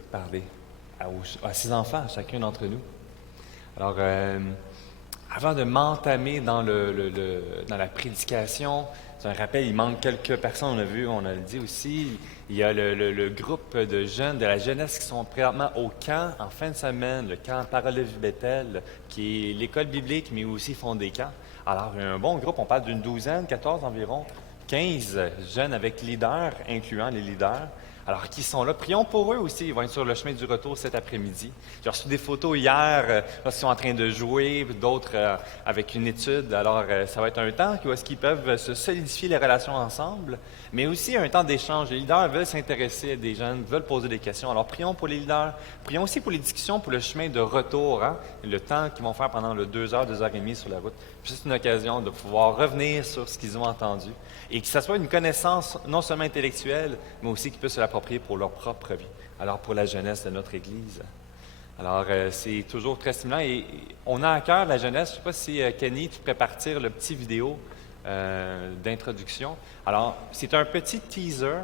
parler à ses enfants, à chacun d'entre nous. Alors, avant de m'entamer dans dans la prédication, c'est un rappel, il manque quelques personnes, on a dit aussi. Il y a le groupe de jeunes, de la jeunesse qui sont présentement au camp en fin de semaine, le camp Parole de vie Bethel, qui est l'école biblique, mais aussi font des camps. Alors, un bon groupe, on parle d'une douzaine, 14 environ, 15 jeunes avec leaders, incluant les leaders. Alors, qui sont là, prions pour eux aussi. Ils vont être sur le chemin du retour cet après-midi. J'ai reçu des photos hier, ils sont en train de jouer, d'autres avec une étude. Alors, ça va être un temps où est-ce qu'ils peuvent se solidifier les relations ensemble, mais aussi un temps d'échange. Les leaders veulent s'intéresser à des jeunes, veulent poser des questions. Alors, prions pour les leaders. Prions aussi pour les discussions, pour le chemin de retour, le temps qu'ils vont faire pendant le 2 heures, 2 heures et demie sur la route. Juste une occasion de pouvoir revenir sur ce qu'ils ont entendu et que ce soit une connaissance non seulement intellectuelle, mais aussi qu'ils puissent se l'approprier pour leur propre vie. Alors, pour la jeunesse de notre Église. Alors, c'est toujours très stimulant. Et on a à cœur la jeunesse. Je ne sais pas si, Kenny, tu pourrais partir le petit vidéo d'introduction. Alors, c'est un petit teaser.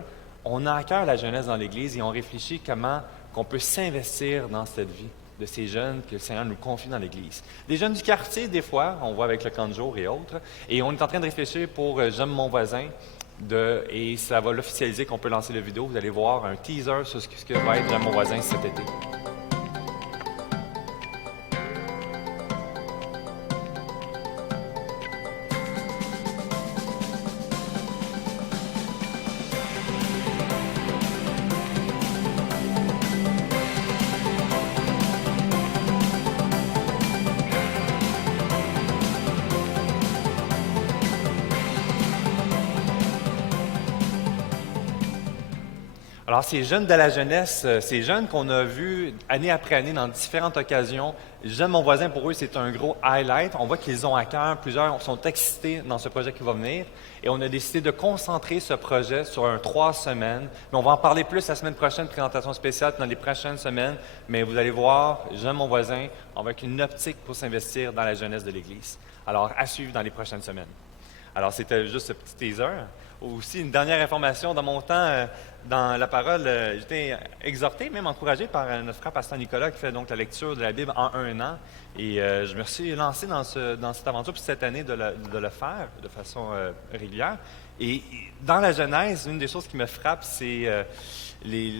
On a à cœur la jeunesse dans l'Église et on réfléchit comment on peut s'investir dans cette vie de ces jeunes que le Seigneur nous confie dans l'Église. Des jeunes du quartier, des fois, on voit avec le camp de jour et autres, et on est en train de réfléchir pour J'aime mon voisin, et ça va l'officialiser qu'on peut lancer la vidéo. Vous allez voir un teaser sur ce que va être J'aime mon voisin cet été. Alors, ces jeunes de la jeunesse, ces jeunes qu'on a vus année après année dans différentes occasions, J'aime mon voisin, pour eux, c'est un gros highlight. On voit qu'ils ont à cœur, plusieurs sont excités dans ce projet qui va venir. Et on a décidé de concentrer ce projet sur 3 semaines. Mais on va en parler plus la semaine prochaine, présentation spéciale dans les prochaines semaines. Mais vous allez voir, J'aime mon voisin, avec une optique pour s'investir dans la jeunesse de l'Église. Alors, à suivre dans les prochaines semaines. Alors, c'était juste ce petit teaser. Aussi, une dernière information, dans mon temps, dans la parole, j'étais exhorté, même encouragé par notre frère pasteur Nicolas qui fait donc la lecture de la Bible en 1 an. Et je me suis lancé dans cette aventure pour cette année de le faire de façon régulière. Et dans la Genèse, une des choses qui me frappe, c'est les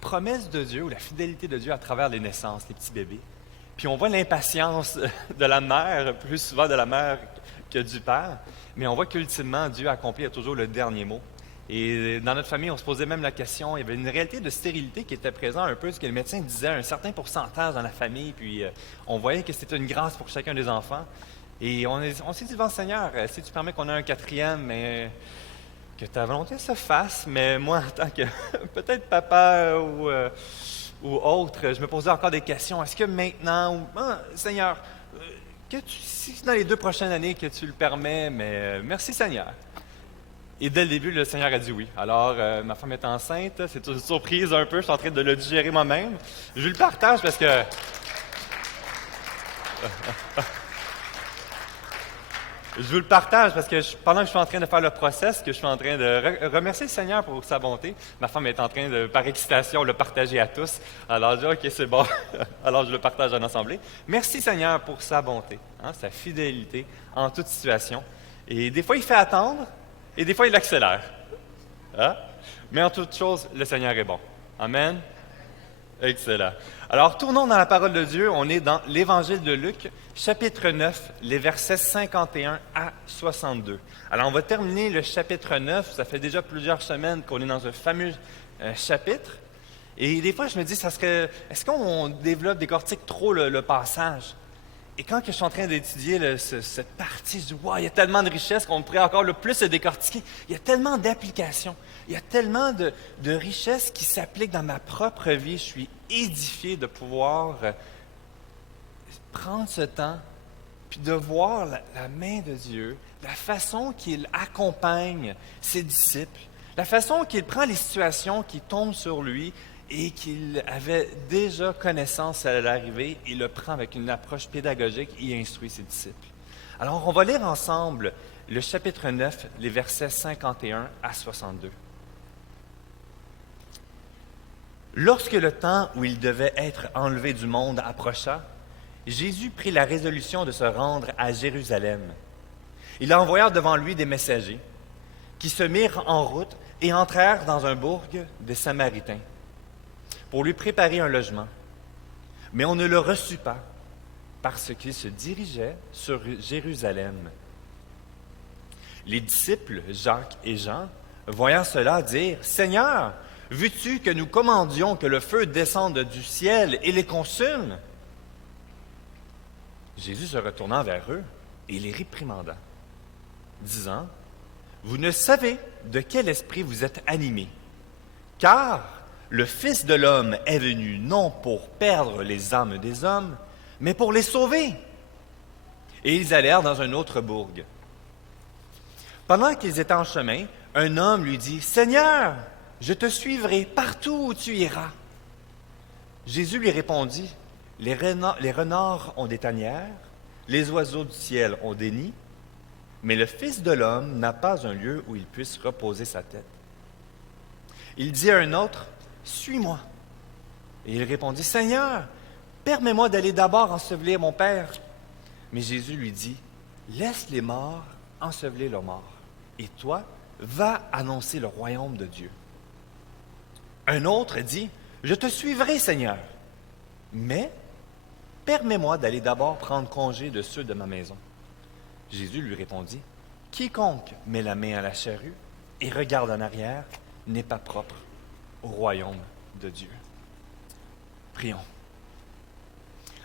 promesses de Dieu ou la fidélité de Dieu à travers les naissances, les petits bébés. Puis on voit l'impatience de la mère, plus souvent de la mère que du père, mais on voit qu'ultimement, Dieu accomplit toujours le dernier mot. Et dans notre famille, on se posait même la question, il y avait une réalité de stérilité qui était présente un peu, ce que le médecin disait, un certain pourcentage dans la famille, puis on voyait que c'était une grâce pour chacun des enfants. Et on s'est dit devant le Seigneur, si tu permets qu'on ait un 4e, mais que ta volonté se fasse, mais moi, en tant que peut-être papa ou autre, je me posais encore des questions. Est-ce que maintenant, Seigneur, si c'est dans les 2 prochaines années que tu le permets, mais merci Seigneur. Et dès le début, le Seigneur a dit oui. Alors, ma femme est enceinte, c'est une surprise un peu, je suis en train de le digérer moi-même. Je le partage parce que... Je vous le partage parce que pendant que je suis en train de faire le process, que je suis en train de remercier le Seigneur pour sa bonté, ma femme est en train de, par excitation, le partager à tous. Alors, je dis, OK, c'est bon. Alors, je le partage en assemblée. Merci Seigneur pour sa bonté, sa fidélité en toute situation. Et des fois, il fait attendre et des fois, il accélère. Mais en toute chose, le Seigneur est bon. Amen. Excellent. Alors, tournons dans la parole de Dieu. On est dans l'Évangile de Luc, chapitre 9, les versets 51 à 62. Alors, on va terminer le chapitre 9. Ça fait déjà plusieurs semaines qu'on est dans un fameux chapitre. Et des fois, je me dis, est-ce qu'on développe, décortique trop le passage? Et quand je suis en train d'étudier cette partie, je dis, wow, il y a tellement de richesses qu'on pourrait encore le plus se décortiquer. Il y a tellement d'applications. Il y a tellement de richesses qui s'appliquent dans ma propre vie. Je suis édifié de pouvoir prendre ce temps, puis de voir la main de Dieu, la façon qu'il accompagne ses disciples, la façon qu'il prend les situations qui tombent sur lui et qu'il avait déjà connaissance à l'arrivée et le prend avec une approche pédagogique et instruit ses disciples. Alors, on va lire ensemble le chapitre 9, les versets 51 à 62. Lorsque le temps où il devait être enlevé du monde approcha, Jésus prit la résolution de se rendre à Jérusalem. Il envoya devant lui des messagers qui se mirent en route et entrèrent dans un bourg des Samaritains pour lui préparer un logement. Mais on ne le reçut pas parce qu'il se dirigeait sur Jérusalem. Les disciples, Jacques et Jean, voyant cela, dirent « Seigneur, veux-tu que nous commandions que le feu descende du ciel et les consume? » Jésus se retourna vers eux et les réprimanda, disant, « Vous ne savez de quel esprit vous êtes animés, car le Fils de l'homme est venu non pour perdre les âmes des hommes, mais pour les sauver. » Et ils allèrent dans un autre bourg. Pendant qu'ils étaient en chemin, un homme lui dit, « Seigneur, je te suivrai partout où tu iras. » Jésus lui répondit, « Les renards ont des tanières, les oiseaux du ciel ont des nids, mais le Fils de l'homme n'a pas un lieu où il puisse reposer sa tête. » Il dit à un autre, « Suis-moi. » Et il répondit, « Seigneur, permets-moi d'aller d'abord ensevelir mon Père. » Mais Jésus lui dit, « Laisse les morts ensevelir leurs morts, et toi, va annoncer le royaume de Dieu. » Un autre dit, « Je te suivrai, Seigneur, mais permets-moi d'aller d'abord prendre congé de ceux de ma maison. » Jésus lui répondit, « Quiconque met la main à la charrue et regarde en arrière n'est pas propre au royaume de Dieu. » Prions.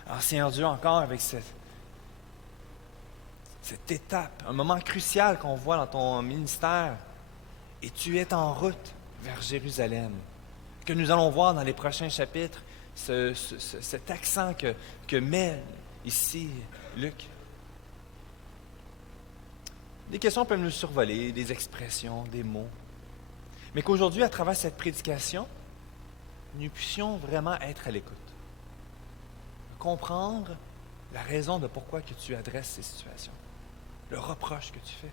Alors, Seigneur Dieu, encore avec cette étape, un moment crucial qu'on voit dans ton ministère, et tu es en route vers Jérusalem, que nous allons voir dans les prochains chapitres, cet accent que met ici Luc. Des questions peuvent nous survoler, des expressions, des mots, mais qu'aujourd'hui, à travers cette prédication, nous puissions vraiment être à l'écoute, comprendre la raison de pourquoi que tu adresses ces situations, le reproche que tu fais,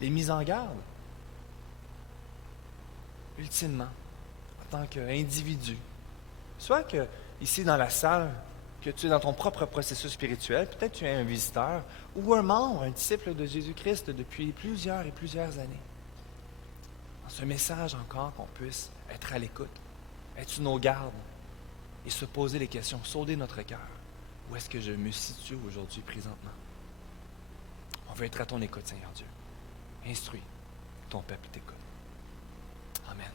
les mises en garde. Ultimement, en tant qu'individu, soit que ici dans la salle, que tu es dans ton propre processus spirituel, peut-être tu es un visiteur ou un membre, un disciple de Jésus-Christ depuis plusieurs et plusieurs années. Dans ce message encore, qu'on puisse être à l'écoute, être sur nos gardes et se poser les questions, sonder notre cœur. Où est-ce que je me situe aujourd'hui, présentement? On veut être à ton écoute, Seigneur Dieu. Instruis, ton peuple t'écoute. Amen.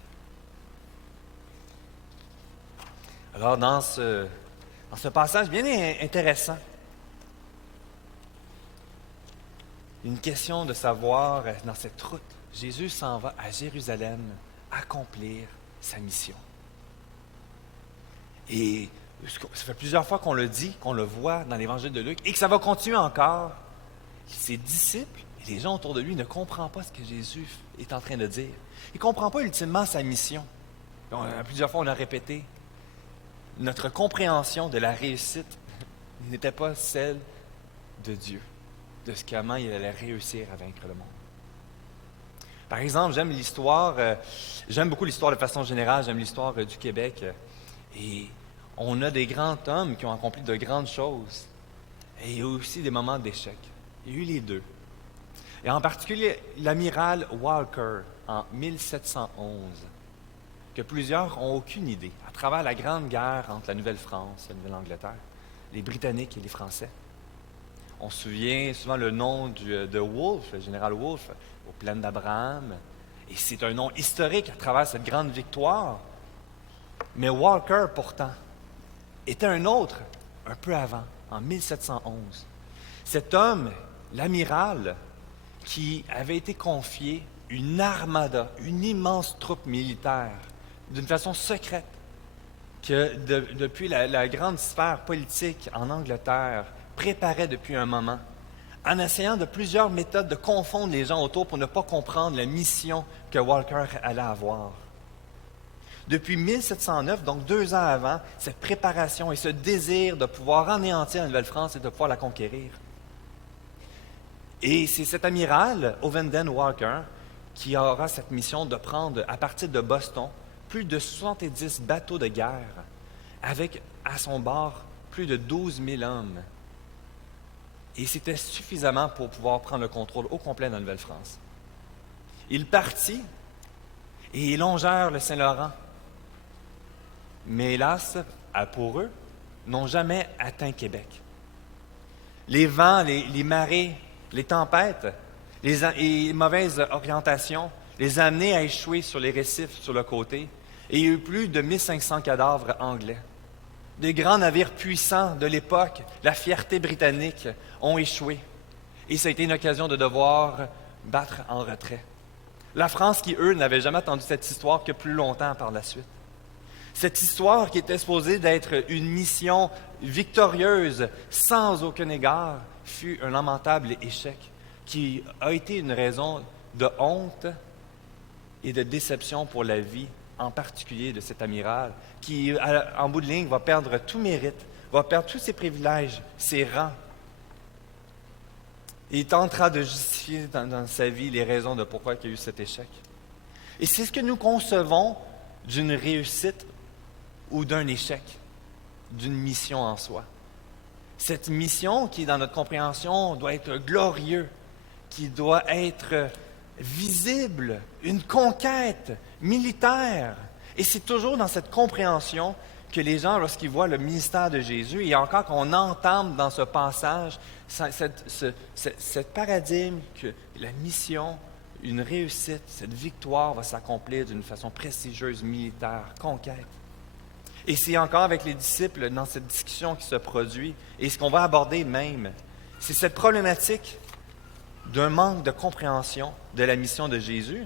Alors, dans ce passage bien intéressant, une question de savoir, dans cette route, Jésus s'en va à Jérusalem accomplir sa mission. Et ça fait plusieurs fois qu'on le dit, qu'on le voit dans l'Évangile de Luc, et que ça va continuer encore. Ses disciples et les gens autour de lui ne comprennent pas ce que Jésus est en train de dire. Ils ne comprennent pas ultimement sa mission. Plusieurs fois, on a répété, notre compréhension de la réussite n'était pas celle de Dieu, de comment il allait réussir à vaincre le monde. Par exemple, j'aime beaucoup l'histoire de façon générale, j'aime l'histoire du Québec. Et on a des grands hommes qui ont accompli de grandes choses. Et il y a aussi des moments d'échec. Il y a eu les deux. Et en particulier, l'amiral Walker, en 1711, que plusieurs n'ont aucune idée, à travers la grande guerre entre la Nouvelle-France et la Nouvelle-Angleterre, les Britanniques et les Français. On se souvient souvent le nom de Wolfe, le général Wolfe, aux plaines d'Abraham. Et c'est un nom historique à travers cette grande victoire. Mais Walker, pourtant, était un autre, un peu avant, en 1711. Cet homme, l'amiral, qui avait été confié une armada, une immense troupe militaire, d'une façon secrète, que depuis la grande sphère politique en Angleterre préparait depuis un moment, en essayant de plusieurs méthodes de confondre les gens autour pour ne pas comprendre la mission que Walker allait avoir. Depuis 1709, donc 2 ans avant, cette préparation et ce désir de pouvoir anéantir la Nouvelle-France et de pouvoir la conquérir. Et c'est cet amiral, Ovenden Walker, qui aura cette mission de prendre, à partir de Boston, plus de 70 bateaux de guerre, avec à son bord plus de 12 000 hommes. Et c'était suffisamment pour pouvoir prendre le contrôle au complet de la Nouvelle-France. Ils partit et ils longèrent le Saint-Laurent. Mais hélas, pour eux, n'ont jamais atteint Québec. Les vents, les marées, les tempêtes, les mauvaises orientations les amenaient à échouer sur les récifs sur le côté, et il y a eu plus de 1500 cadavres anglais. Des grands navires puissants de l'époque, la fierté britannique, ont échoué. Et ça a été une occasion de devoir battre en retrait. La France qui, eux, n'avait jamais entendu cette histoire que plus longtemps par la suite. Cette histoire qui était supposée d'être une mission victorieuse, sans aucun égard, fut un lamentable échec qui a été une raison de honte et de déception pour la vie, en particulier de cet amiral, qui, en bout de ligne, va perdre tout mérite, va perdre tous ses privilèges, ses rangs. Il tentera de justifier dans sa vie les raisons de pourquoi il y a eu cet échec. Et c'est ce que nous concevons d'une réussite ou d'un échec, d'une mission en soi. Cette mission qui, dans notre compréhension, doit être glorieuse, qui doit être visible, une conquête militaire. Et c'est toujours dans cette compréhension que les gens, lorsqu'ils voient le ministère de Jésus, et encore qu'on entame dans ce passage cette paradigme que la mission, une réussite, cette victoire va s'accomplir d'une façon prestigieuse, militaire, conquête. Et c'est encore avec les disciples dans cette discussion qui se produit, et ce qu'on va aborder même, c'est cette problématique d'un manque de compréhension de la mission de Jésus.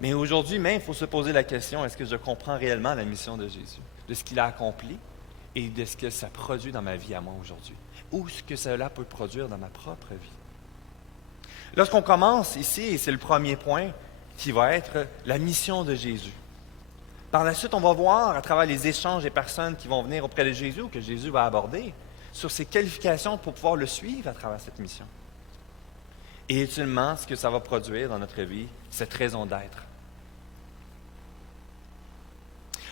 Mais aujourd'hui même, il faut se poser la question, est-ce que je comprends réellement la mission de Jésus, de ce qu'il a accompli et de ce que ça produit dans ma vie à moi aujourd'hui, ou ce que cela peut produire dans ma propre vie. Lorsqu'on commence ici, et c'est le premier point, qui va être la mission de Jésus. Par la suite, on va voir, à travers les échanges des personnes qui vont venir auprès de Jésus, ou que Jésus va aborder, sur ses qualifications pour pouvoir le suivre à travers cette mission. Et ultimement, ce que ça va produire dans notre vie, cette raison d'être.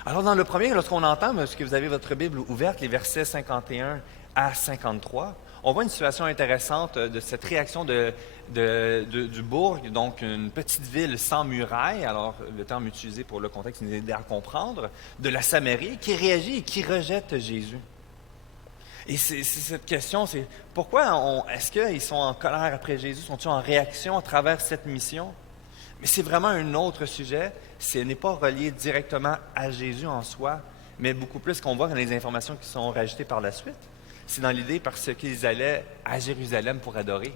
Alors, dans le premier, lorsqu'on entend, est-ce que vous avez votre Bible ouverte, les versets 51 à 53, on voit une situation intéressante de cette réaction du bourg, donc une petite ville sans murailles, alors le terme utilisé pour le contexte nous aide à comprendre, de la Samarie, qui réagit et qui rejette Jésus. Et c'est cette question, c'est pourquoi est-ce qu'ils sont en colère après Jésus? Sont-ils en réaction à travers cette mission? Mais c'est vraiment un autre sujet. Ce n'est pas relié directement à Jésus en soi, mais beaucoup plus qu'on voit dans les informations qui sont rajoutées par la suite. C'est dans l'idée parce qu'ils allaient à Jérusalem pour adorer.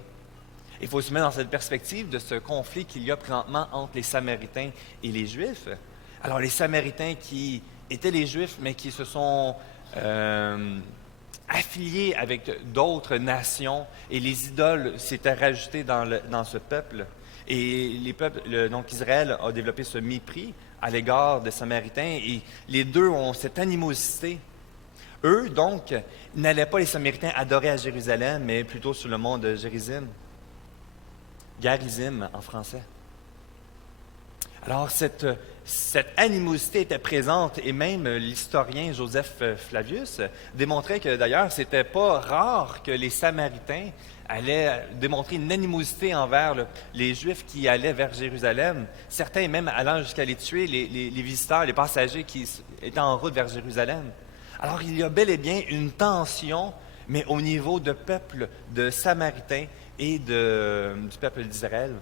Il faut se mettre dans cette perspective de ce conflit qu'il y a présentement entre les Samaritains et les Juifs. Alors les Samaritains qui étaient les Juifs, mais qui se sont affiliés avec d'autres nations, et les idoles s'étaient rajoutées dans ce peuple. Et les peuples, donc Israël a développé ce mépris à l'égard des Samaritains, et les deux ont cette animosité. Eux, donc, n'allaient pas, les Samaritains, adorer à Jérusalem, mais plutôt sur le mont de Gérizim. Garizim en français. Alors, cette animosité était présente, et même l'historien Joseph Flavius démontrait que, d'ailleurs, ce n'était pas rare que les Samaritains allaient démontrer une animosité envers les Juifs qui allaient vers Jérusalem, certains même allant jusqu'à les tuer, les visiteurs, les passagers qui étaient en route vers Jérusalem. Alors, il y a bel et bien une tension, mais au niveau de peuple de Samaritains et du peuple d'Israël.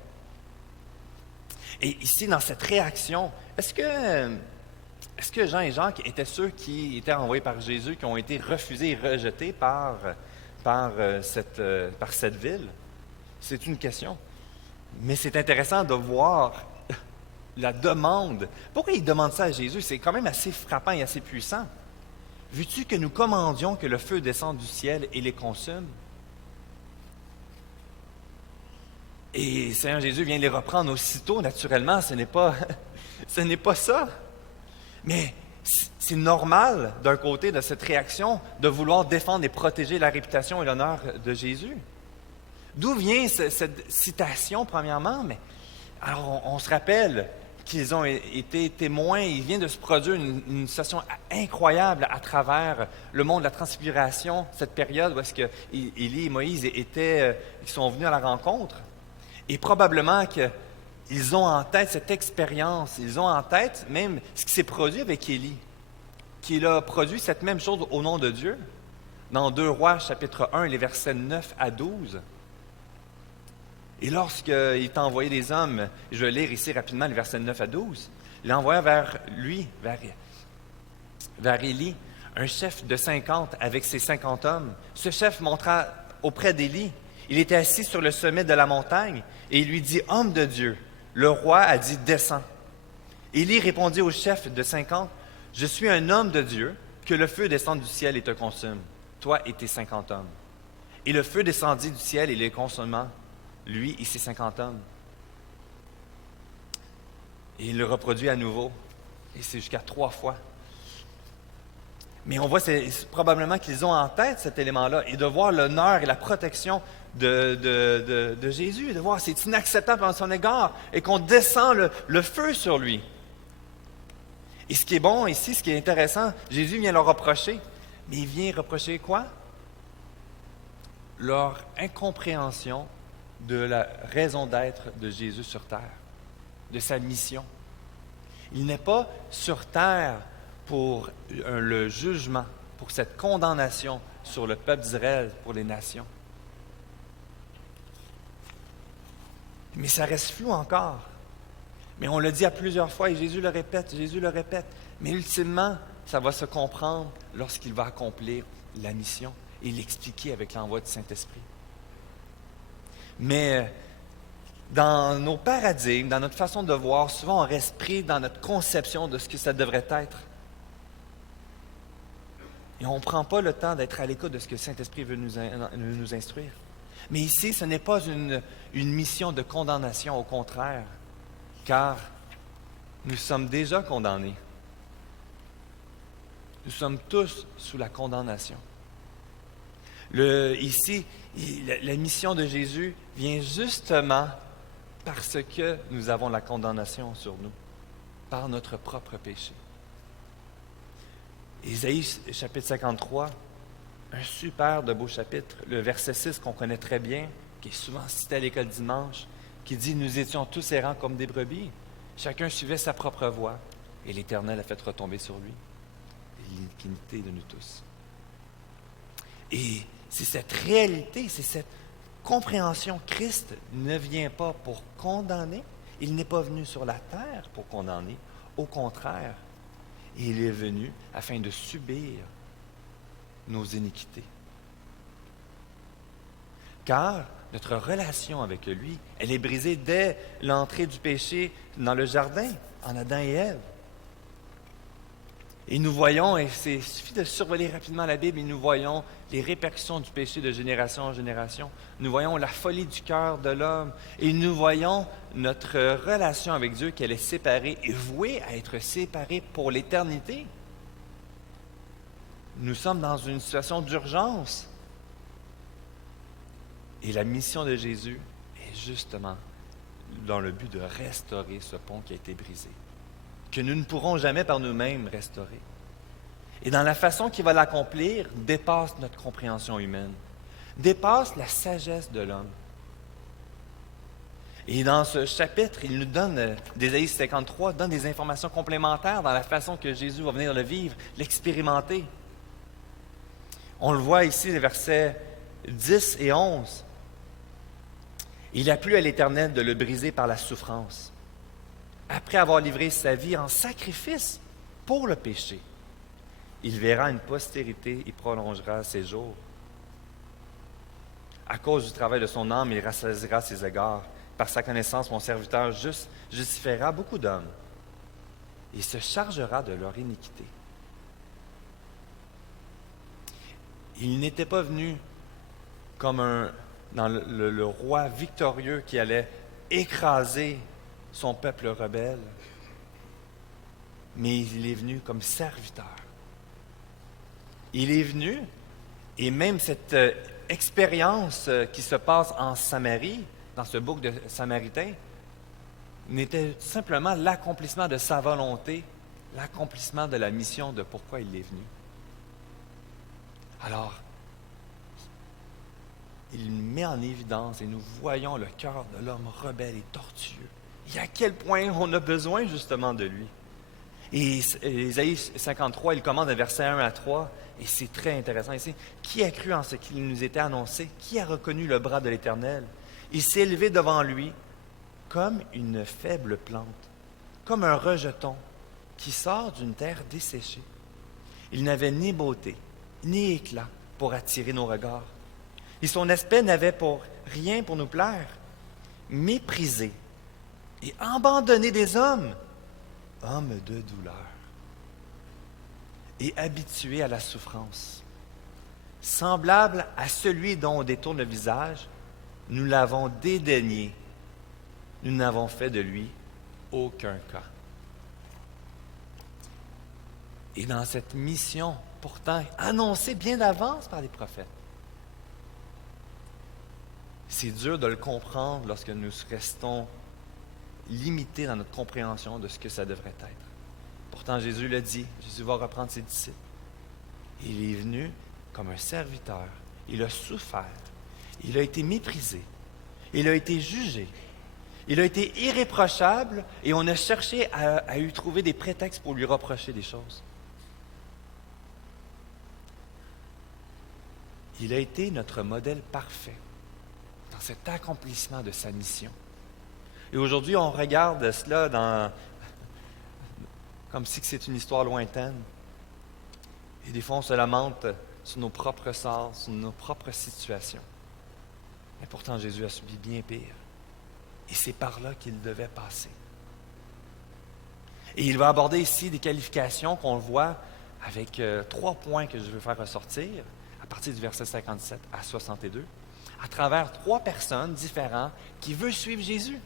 Et ici, dans cette réaction, est-ce que Jean et Jacques étaient ceux qui étaient envoyés par Jésus, qui ont été refusés et rejetés par cette ville? C'est une question. Mais c'est intéressant de voir la demande. Pourquoi ils demandent ça à Jésus? C'est quand même assez frappant et assez puissant. Veux-tu que nous commandions que le feu descende du ciel et les consume? Et Seigneur Jésus vient les reprendre aussitôt, naturellement, ce n'est pas ça. Mais c'est normal, d'un côté, de cette réaction, de vouloir défendre et protéger la réputation et l'honneur de Jésus. D'où vient cette citation, premièrement? Mais alors, on se rappelle qu'ils ont été témoins. Il vient de se produire une situation incroyable à travers le monde de la transfiguration, cette période où est-ce que Élie et Moïse ils sont venus à la rencontre. Et probablement qu'ils ont en tête cette expérience, ils ont en tête même ce qui s'est produit avec Élie, qu'il a produit cette même chose au nom de Dieu. Dans 2 Rois, chapitre 1, les versets 9 à 12. Et lorsqu'il est envoyé des hommes, je vais lire ici rapidement les versets 9 à 12, il envoya vers lui, vers Élie, un chef de 50 avec ses 50 hommes. Ce chef montra auprès d'Élie. Il était assis sur le sommet de la montagne et il lui dit, « Homme de Dieu, le roi a dit, descends. » Élie répondit au chef de 50, « Je suis un homme de Dieu, que le feu descende du ciel et te consume, toi et tes 50 hommes. » Et le feu descendit du ciel et les consuma, lui et ses 50 hommes. Et il le reproduit à nouveau, et c'est jusqu'à 3 fois. Mais on voit c'est probablement qu'ils ont en tête cet élément-là, et de voir l'honneur et la protection de Jésus, de voir c'est inacceptable en son égard, et qu'on descend le feu sur lui. Et ce qui est bon ici, ce qui est intéressant, Jésus vient leur reprocher, mais il vient reprocher quoi? Leur incompréhension de la raison d'être de Jésus sur terre, de sa mission. Il n'est pas sur terre pour le jugement, pour cette condamnation sur le peuple d'Israël, pour les nations. Mais ça reste flou encore. Mais on le dit à plusieurs fois, et Jésus le répète. Mais ultimement, ça va se comprendre lorsqu'il va accomplir la mission et l'expliquer avec l'envoi du Saint-Esprit. Mais dans nos paradigmes, dans notre façon de voir, souvent on reste pris dans notre conception de ce que ça devrait être. Et on ne prend pas le temps d'être à l'écoute de ce que le Saint-Esprit veut nous instruire. Mais ici, ce n'est pas une mission de condamnation, au contraire, car nous sommes déjà condamnés. Nous sommes tous sous la condamnation. Ici, la mission de Jésus vient justement parce que nous avons la condamnation sur nous, par notre propre péché. Ésaïe, chapitre 53, un super de beau chapitre, le verset 6 qu'on connaît très bien, qui est souvent cité à l'école dimanche, qui dit « Nous étions tous errants comme des brebis, chacun suivait sa propre voie, et l'Éternel a fait retomber sur lui l'iniquité de nous tous. » Et c'est cette réalité, c'est cette compréhension. Christ ne vient pas pour condamner, il n'est pas venu sur la terre pour condamner, au contraire, il est venu afin de subir nos iniquités. Car notre relation avec lui, elle est brisée dès l'entrée du péché dans le jardin, en Adam et Ève. Et nous voyons, il suffit de survoler rapidement la Bible, et nous voyons les répercussions du péché de génération en génération. Nous voyons la folie du cœur de l'homme, et nous voyons notre relation avec Dieu, qu'elle est séparée et vouée à être séparée pour l'éternité. Nous sommes dans une situation d'urgence. Et la mission de Jésus est justement dans le but de restaurer ce pont qui a été brisé, que nous ne pourrons jamais par nous-mêmes restaurer. Et dans la façon qu'il va l'accomplir, dépasse notre compréhension humaine, dépasse la sagesse de l'homme. Et dans ce chapitre, il nous donne, d'Ésaïe 53, donne des informations complémentaires dans la façon que Jésus va venir le vivre, l'expérimenter. On le voit ici, les versets 10 et 11. Il a plu à l'Éternel de le briser par la souffrance. Après avoir livré sa vie en sacrifice pour le péché, il verra une postérité et prolongera ses jours. À cause du travail de son âme, il rassasiera ses égards. Par sa connaissance, mon serviteur juste justifiera beaucoup d'hommes. Il se chargera de leur iniquité. Il n'était pas venu comme le roi victorieux qui allait écraser son peuple rebelle, mais il est venu comme serviteur. Il est venu, et même cette expérience qui se passe en Samarie, dans ce bouc de Samaritain, n'était simplement l'accomplissement de sa volonté, l'accomplissement de la mission de pourquoi il est venu. Alors, il met en évidence et nous voyons le cœur de l'homme rebelle et tortueux. Et à quel point on a besoin justement de lui. Et Ésaïe 53, il commande un verset 1 à 3, et c'est très intéressant ici. Qui a cru en ce qui nous était annoncé? Qui a reconnu le bras de l'Éternel? Il s'est élevé devant lui comme une faible plante, comme un rejeton qui sort d'une terre desséchée. Il n'avait ni beauté, ni éclat pour attirer nos regards. Et son aspect n'avait pour rien pour nous plaire. Méprisé et abandonné des hommes, homme de douleur et habitué à la souffrance. Semblable à celui dont on détourne le visage, nous l'avons dédaigné. Nous n'avons fait de lui aucun cas. Et dans cette mission, pourtant annoncée bien d'avance par les prophètes, c'est dur de le comprendre lorsque nous restons limités dans notre compréhension de ce que ça devrait être. Pourtant, Jésus l'a dit, Jésus va reprendre ses disciples. Il est venu comme un serviteur, il a souffert, il a été méprisé, il a été jugé, il a été irréprochable et on a cherché à lui trouver des prétextes pour lui reprocher des choses. Il a été notre modèle parfait dans cet accomplissement de sa mission. Et aujourd'hui, on regarde cela comme si c'est une histoire lointaine. Et des fois, on se lamente sur nos propres sorts, sur nos propres situations. Mais pourtant, Jésus a subi bien pire. Et c'est par là qu'il devait passer. Et il va aborder ici des qualifications qu'on voit avec 3 points que je veux faire ressortir, à partir du verset 57 à 62, à travers 3 personnes différentes qui veulent suivre Jésus,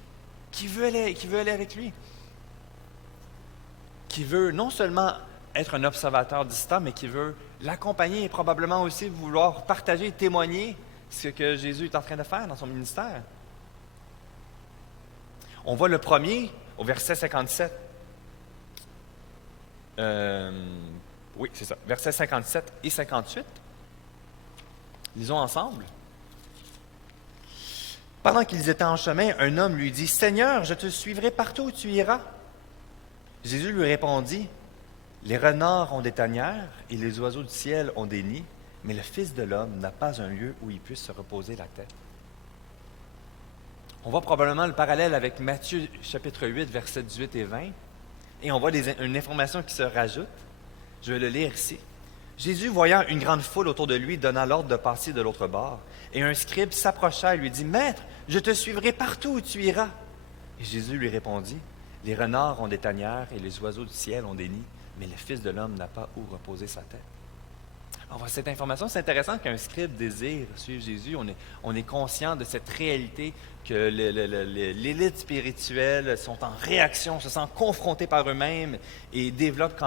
qui veut aller avec lui, qui veut non seulement être un observateur distant, mais qui veut l'accompagner et probablement aussi vouloir partager et témoigner ce que Jésus est en train de faire dans son ministère. On voit le premier au verset 57. Oui, c'est ça. Versets 57 et 58. Lisons ensemble. Pendant qu'ils étaient en chemin, un homme lui dit, « Seigneur, je te suivrai partout où tu iras. » Jésus lui répondit, « Les renards ont des tanières et les oiseaux du ciel ont des nids, mais le Fils de l'homme n'a pas un lieu où il puisse se reposer la tête. » On voit probablement le parallèle avec Matthieu chapitre 8, versets 18 et 20, et on voit une information qui se rajoute. Je vais le lire ici. Jésus, voyant une grande foule autour de lui, donna l'ordre de passer de l'autre bord. Et un scribe s'approcha et lui dit, « Maître, je te suivrai partout où tu iras. » Et Jésus lui répondit, « Les renards ont des tanières et les oiseaux du ciel ont des nids, mais le Fils de l'homme n'a pas où reposer sa tête. » On voit cette information, c'est intéressant qu'un scribe désire suivre Jésus. On est conscient de cette réalité que l'élite spirituelle sont en réaction, se sentent confrontés par eux-mêmes et développent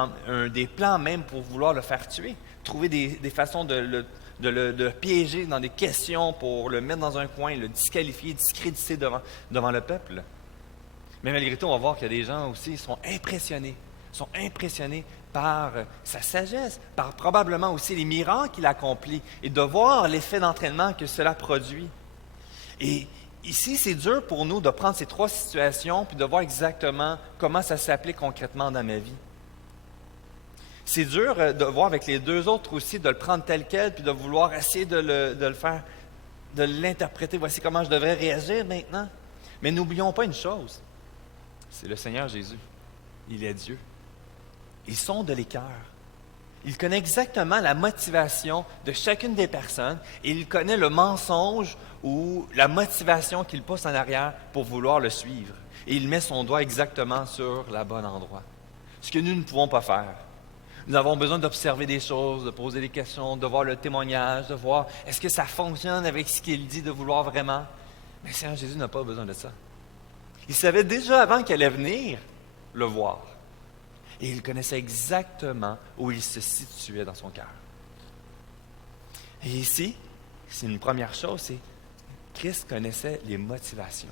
des plans même pour vouloir le faire tuer, trouver des façons de le piéger dans des questions pour le mettre dans un coin, le disqualifier, discréditer devant le peuple. Mais malgré tout, on va voir qu'il y a des gens aussi qui sont impressionnés par sa sagesse, par probablement aussi les miracles qu'il accomplit et de voir l'effet d'entraînement que cela produit. Et ici, c'est dur pour nous de prendre ces 3 situations puis de voir exactement comment ça s'applique concrètement dans ma vie. C'est dur de voir avec les 2 autres aussi, de le prendre tel quel puis de vouloir essayer de le faire, de l'interpréter. Voici comment je devrais réagir maintenant. Mais n'oublions pas une chose, c'est le Seigneur Jésus. Il est Dieu. Il sonde les cœurs. Il connaît exactement la motivation de chacune des personnes et il connaît le mensonge ou la motivation qu'il pousse en arrière pour vouloir le suivre. Et il met son doigt exactement sur le bon endroit. Ce que nous ne pouvons pas faire. Nous avons besoin d'observer des choses, de poser des questions, de voir le témoignage, de voir est-ce que ça fonctionne avec ce qu'il dit de vouloir vraiment. Mais le Seigneur Jésus n'a pas besoin de ça. Il savait déjà avant qu'il allait venir le voir. Et il connaissait exactement où il se situait dans son cœur. Et ici, c'est une première chose, c'est Christ connaissait les motivations.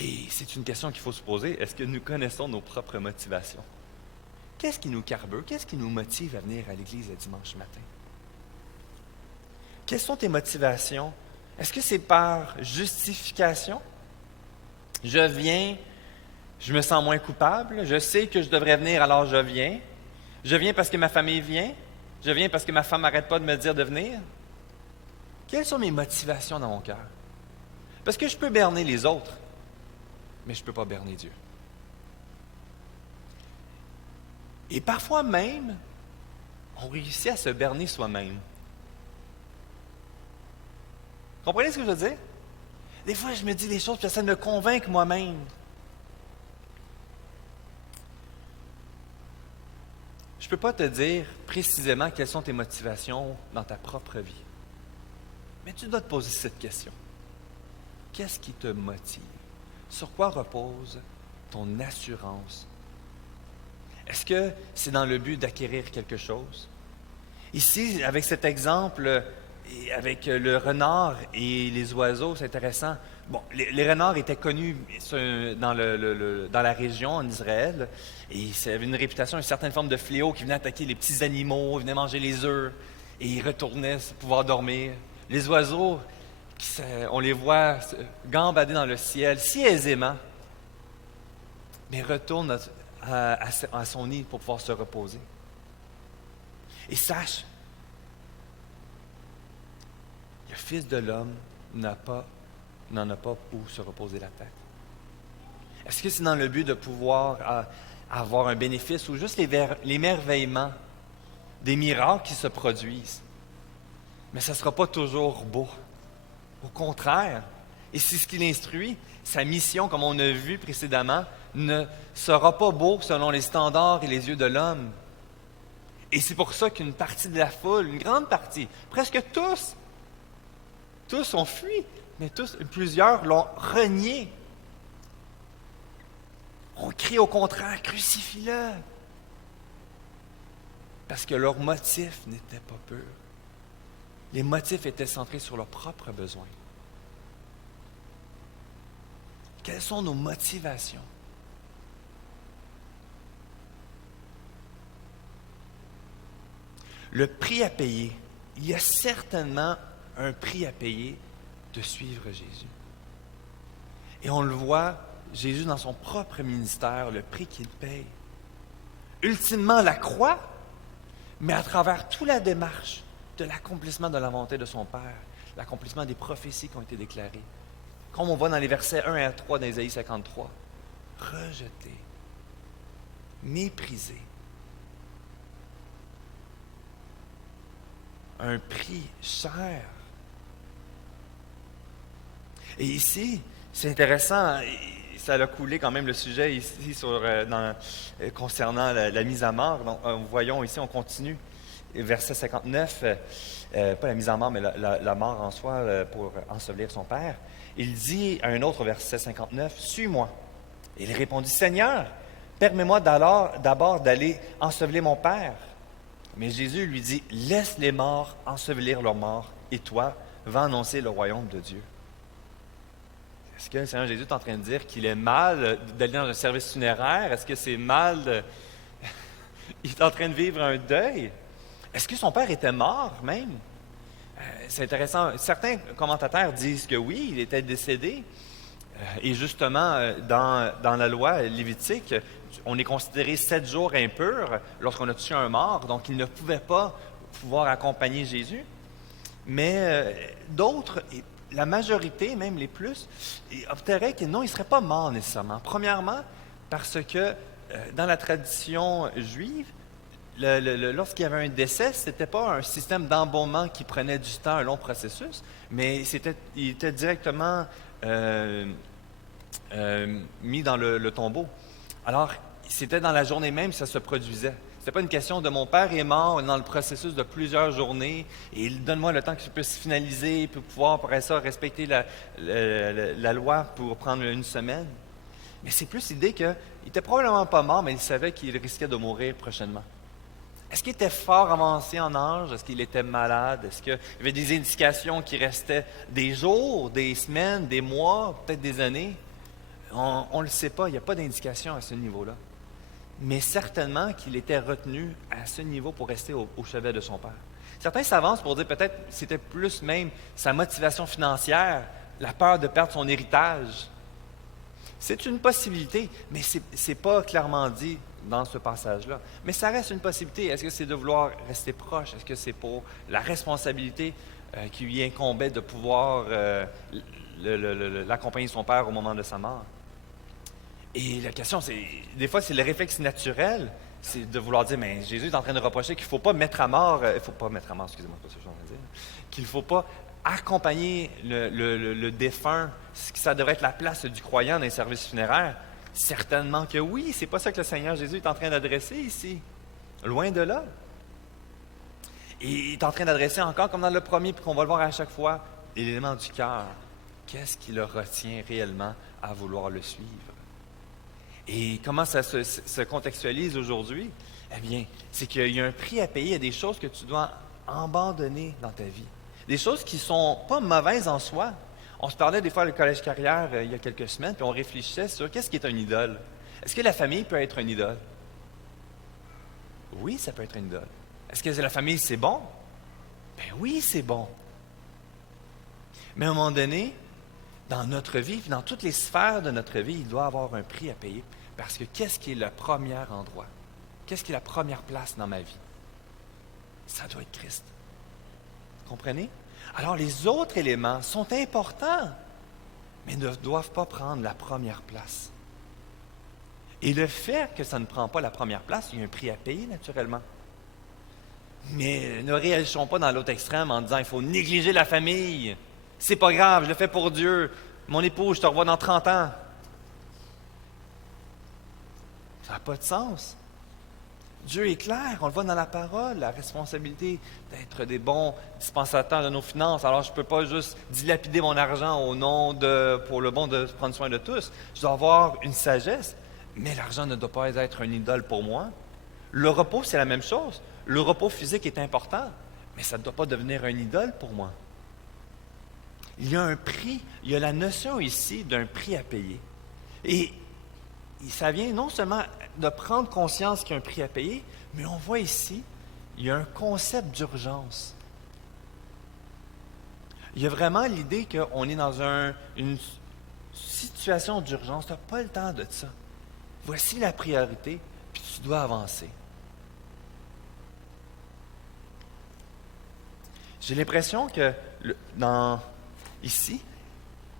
Et c'est une question qu'il faut se poser. Est-ce que nous connaissons nos propres motivations? Qu'est-ce qui nous carbure? Qu'est-ce qui nous motive à venir à l'Église le dimanche matin? Quelles sont tes motivations? Est-ce que c'est par justification? Je viens, je me sens moins coupable, je sais que je devrais venir, alors je viens. Je viens parce que ma famille vient. Je viens parce que ma femme n'arrête pas de me dire de venir. Quelles sont mes motivations dans mon cœur? Parce que je peux berner les autres, mais je ne peux pas berner Dieu. Et parfois même, on réussit à se berner soi-même. Comprenez ce que je veux dire? Des fois, je me dis des choses, puis j'essaie de me convaincre moi-même. Je ne peux pas te dire précisément quelles sont tes motivations dans ta propre vie. Mais tu dois te poser cette question. Qu'est-ce qui te motive? Sur quoi repose ton assurance? Est-ce que c'est dans le but d'acquérir quelque chose? Ici, avec cet exemple, avec le renard et les oiseaux, c'est intéressant. Bon, les renards étaient connus dans la région, en Israël, et ça avait une réputation, une certaine forme de fléau qui venait attaquer les petits animaux, venait manger les œufs, et ils retournaient pour pouvoir dormir. Les oiseaux, on les voit gambader dans le ciel si aisément, mais retournent à son nid pour pouvoir se reposer. Et sache, le Fils de l'homme n'en a pas où se reposer la tête. Est-ce que c'est dans le but de pouvoir avoir un bénéfice ou juste l'émerveillement des miracles qui se produisent? Mais ça ne sera pas toujours beau. Au contraire, et c'est ce qu'il instruit, sa mission, comme on a vu précédemment, ne sera pas beau selon les standards et les yeux de l'homme. Et c'est pour ça qu'une partie de la foule, une grande partie, presque tous ont fui, mais plusieurs l'ont renié. On crie au contraire, crucifie-le. Parce que leur motif n'était pas pur. Les motifs étaient centrés sur leurs propres besoins. Quelles sont nos motivations? Le prix à payer. Il y a certainement un prix à payer de suivre Jésus. Et on le voit, Jésus dans son propre ministère, le prix qu'il paye. Ultimement la croix, mais à travers toute la démarche de l'accomplissement de la volonté de son Père, l'accomplissement des prophéties qui ont été déclarées. Comme on voit dans les versets 1 à 3 d'Ésaïe 53. Rejeté, méprisé. Un prix cher. Et ici, c'est intéressant, ça a coulé quand même le sujet ici concernant la mise à mort. Donc, voyons ici, on continue. Verset 59, pas la mise à mort, mais la mort en soi pour ensevelir son père. Il dit à un autre verset 59, « Suis-moi. » Il répondit, « Seigneur, permets-moi d'abord d'aller ensevelir mon père. » Mais Jésus lui dit, « Laisse les morts ensevelir leurs morts, et toi, va annoncer le royaume de Dieu. » Est-ce que le Seigneur Jésus est en train de dire qu'il est mal d'aller dans un service funéraire? Est-ce que c'est mal il est en train de vivre un deuil? Est-ce que son père était mort même? C'est intéressant. Certains commentateurs disent que oui, il était décédé. Et justement, dans la loi lévitique, on est considéré 7 jours impur lorsqu'on a tué un mort, donc il ne pouvait pas pouvoir accompagner Jésus. Mais d'autres, la majorité, même les plus, opteraient que non, il ne serait pas mort nécessairement. Premièrement, parce que dans la tradition juive, lorsqu'il y avait un décès, ce n'était pas un système d'embaumement qui prenait du temps, un long processus, mais il était directement mis dans le tombeau. Alors, c'était dans la journée même que ça se produisait. Ce n'était pas une question de mon père est mort dans le processus de plusieurs journées et donne-moi le temps que je puisse finaliser pour pouvoir, après ça, respecter la loi pour prendre une semaine. Mais c'est plus l'idée qu'il n'était probablement pas mort, mais il savait qu'il risquait de mourir prochainement. Est-ce qu'il était fort avancé en âge? Est-ce qu'il était malade? Est-ce qu'il y avait des indications qui restaient des jours, des semaines, des mois, peut-être des années? On ne le sait pas, il n'y a pas d'indication à ce niveau-là. Mais certainement qu'il était retenu à ce niveau pour rester au chevet de son père. Certains s'avancent pour dire peut-être que c'était plus même sa motivation financière, la peur de perdre son héritage. C'est une possibilité, mais ce n'est pas clairement dit dans ce passage-là. Mais ça reste une possibilité. Est-ce que c'est de vouloir rester proche? Est-ce que c'est pour la responsabilité qui lui incombait de pouvoir l'accompagner son père au moment de sa mort? Et la question, c'est, des fois, c'est le réflexe naturel, c'est de vouloir dire, mais Jésus est en train de reprocher qu'il ne faut pas mettre à mort, il ne faut pas mettre à mort, excusez-moi, c'est pas ça que je suis en train de dire, qu'il ne faut pas accompagner le défunt, ça devrait être la place du croyant dans les services funéraires. Certainement que oui, c'est pas ça que le Seigneur Jésus est en train d'adresser ici. Loin de là. Et il est en train d'adresser encore, comme dans le premier, puis qu'on va le voir à chaque fois, l'élément du cœur. Qu'est-ce qui le retient réellement à vouloir le suivre? Et comment ça se contextualise aujourd'hui? Eh bien, c'est qu'il y a un prix à payer, il y a des choses que tu dois abandonner dans ta vie. Des choses qui ne sont pas mauvaises en soi. On se parlait des fois au collège carrière il y a quelques semaines, puis on réfléchissait sur qu'est-ce qui est un idole. Est-ce que la famille peut être une idole? Oui, ça peut être une idole. Est-ce que la famille, c'est bon? Ben oui, c'est bon. Mais à un moment donné, dans notre vie, puis dans toutes les sphères de notre vie, il doit avoir un prix à payer. Parce que qu'est-ce qui est le premier endroit? Qu'est-ce qui est la première place dans ma vie? Ça doit être Christ. Vous comprenez? Alors les autres éléments sont importants, mais ne doivent pas prendre la première place. Et le fait que ça ne prend pas la première place, il y a un prix à payer naturellement. Mais ne réagissons pas dans l'autre extrême en disant il faut négliger la famille. C'est pas grave, je le fais pour Dieu. Mon épouse, je te revois dans 30 ans. Ça n'a pas de sens. Dieu est clair, on le voit dans la parole, la responsabilité d'être des bons dispensateurs de nos finances. Alors, je ne peux pas juste dilapider mon argent pour le bon de prendre soin de tous. Je dois avoir une sagesse, mais l'argent ne doit pas être une idole pour moi. Le repos, c'est la même chose. Le repos physique est important, mais ça ne doit pas devenir une idole pour moi. Il y a un prix, il y a la notion ici d'un prix à payer. Et ça vient non seulement de prendre conscience qu'il y a un prix à payer, mais on voit ici, il y a un concept d'urgence. Il y a vraiment l'idée qu'on est dans une situation d'urgence. Tu n'as pas le temps de ça. Voici la priorité, puis tu dois avancer. J'ai l'impression que ici,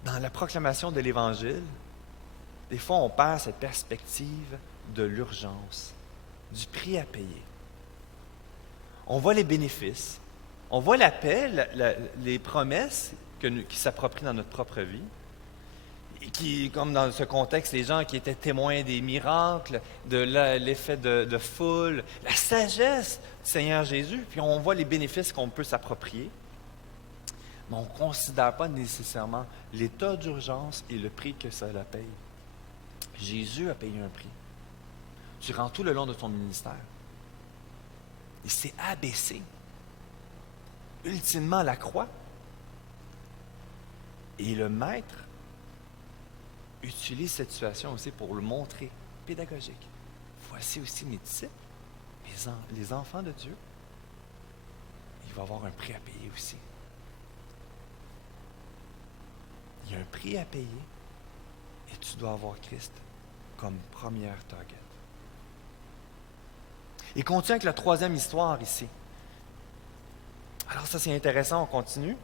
dans la proclamation de l'Évangile, des fois on perd cette perspective de l'urgence, du prix à payer. On voit les bénéfices, on voit la paix, les promesses qui s'approprient dans notre propre vie, et qui, comme dans ce contexte, les gens qui étaient témoins des miracles, de l'effet de foule, la sagesse du Seigneur Jésus, puis on voit les bénéfices qu'on peut s'approprier, mais on ne considère pas nécessairement l'état d'urgence et le prix que ça la paye. Jésus a payé un prix durant tout le long de son ministère. Il s'est abaissé, ultimement à la croix. Et le maître utilise cette situation aussi pour le montrer, pédagogique. Voici aussi mes disciples, les enfants de Dieu. Il va avoir un prix à payer aussi. Il y a un prix à payer et tu dois avoir Christ comme première target. Il continue avec la troisième histoire ici. Alors ça c'est intéressant, on continue.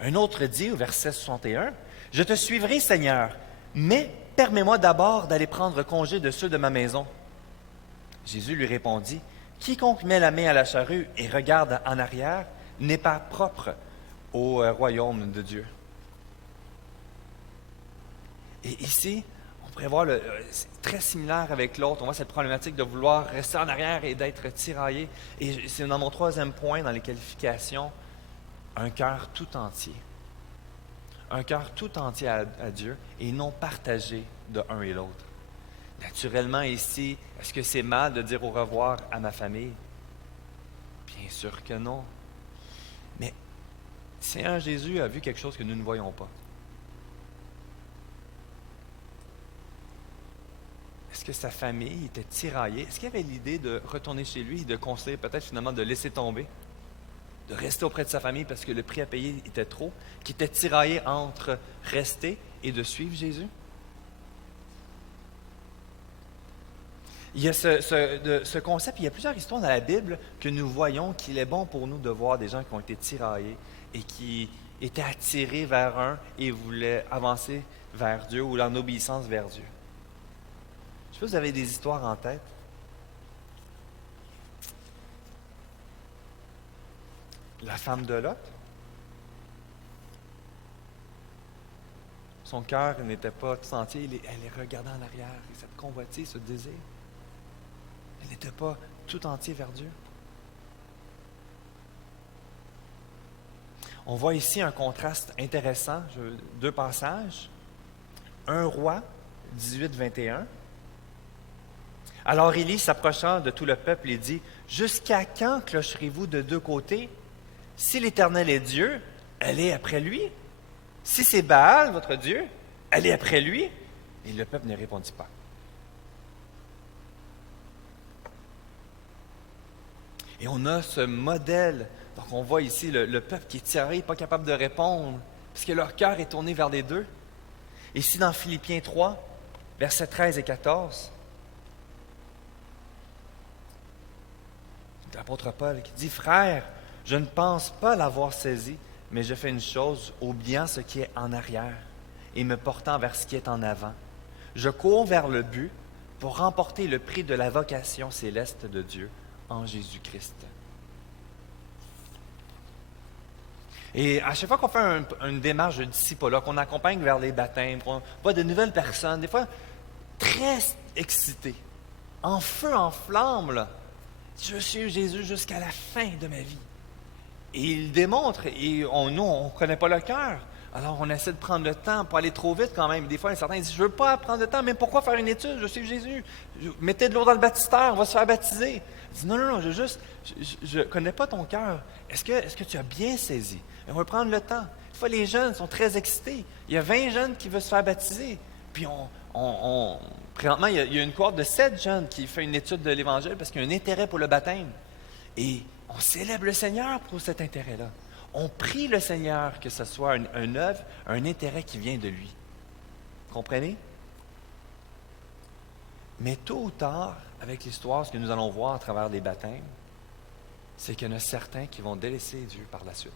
Un autre dit au verset 61, « Je te suivrai, Seigneur, mais permets-moi d'abord d'aller prendre congé de ceux de ma maison. » Jésus lui répondit, « Quiconque met la main à la charrue et regarde en arrière n'est pas propre au royaume de Dieu. » Et ici, on pourrait voir, c'est très similaire avec l'autre. On voit cette problématique de vouloir rester en arrière et d'être tiraillé. Et c'est dans mon troisième point, dans les qualifications, un cœur tout entier. Un cœur tout entier à Dieu et non partagé de un et l'autre. Naturellement, ici, est-ce que c'est mal de dire au revoir à ma famille? Bien sûr que non. Mais le Seigneur Jésus a vu quelque chose que nous ne voyons pas. parce que sa famille était tiraillée. Est-ce qu'il avait l'idée de retourner chez lui et de conseiller peut-être finalement de laisser tomber, de rester auprès de sa famille parce que le prix à payer était trop, qu'il était tiraillé entre rester et de suivre Jésus? Il y a ce concept, il y a plusieurs histoires dans la Bible que nous voyons qu'il est bon pour nous de voir des gens qui ont été tiraillés et qui étaient attirés vers un et voulaient avancer vers Dieu ou en obéissance vers Dieu. Je sais pas si vous avez des histoires en tête. La femme de Lot. Son cœur n'était pas tout entier, elle regardait en arrière, et cette convoitise, ce désir. Elle n'était pas tout entier vers Dieu. On voit ici un contraste intéressant, deux passages. 1 Roi 18-21. Alors Élie, s'approchant de tout le peuple, il dit, « Jusqu'à quand clocherez-vous de deux côtés? Si l'Éternel est Dieu, allez après lui. Si c'est Baal, votre Dieu, allez après lui. » Et le peuple ne répondit pas. Et on a ce modèle. Donc on voit ici le peuple qui est tiré, pas capable de répondre, parce que leur cœur est tourné vers les deux. Ici dans Philippiens 3, versets 13 et 14, l'apôtre Paul qui dit, « Frères, je ne pense pas l'avoir saisi, mais je fais une chose, oubliant ce qui est en arrière et me portant vers ce qui est en avant. Je cours vers le but pour remporter le prix de la vocation céleste de Dieu en Jésus-Christ. » Et à chaque fois qu'on fait une démarche de disciple, qu'on accompagne vers les baptêmes, qu'on voit de nouvelles personnes, des fois très excitées, en feu, en flamme, là, je suis Jésus jusqu'à la fin de ma vie. Et il démontre, et nous, on ne connaît pas le cœur. Alors, on essaie de prendre le temps pour aller trop vite quand même. Des fois, certains disent, je ne veux pas prendre le temps, mais pourquoi faire une étude? Je suis Jésus. Mettez de l'eau dans le baptistère, on va se faire baptiser. Il dit, non, non, non, je ne connais pas ton cœur. Est-ce que tu as bien saisi? Et on va prendre le temps. Des fois, les jeunes sont très excités. Il y a 20 jeunes qui veulent se faire baptiser. Puis, présentement, il y a une cohorte de 7 jeunes qui fait une étude de l'Évangile parce qu'il y a un intérêt pour le baptême. Et on célèbre le Seigneur pour cet intérêt-là. On prie le Seigneur que ce soit une œuvre, un intérêt qui vient de lui. Comprenez? Mais tôt ou tard, avec l'histoire, ce que nous allons voir à travers les baptêmes, c'est qu'il y en a certains qui vont délaisser Dieu par la suite.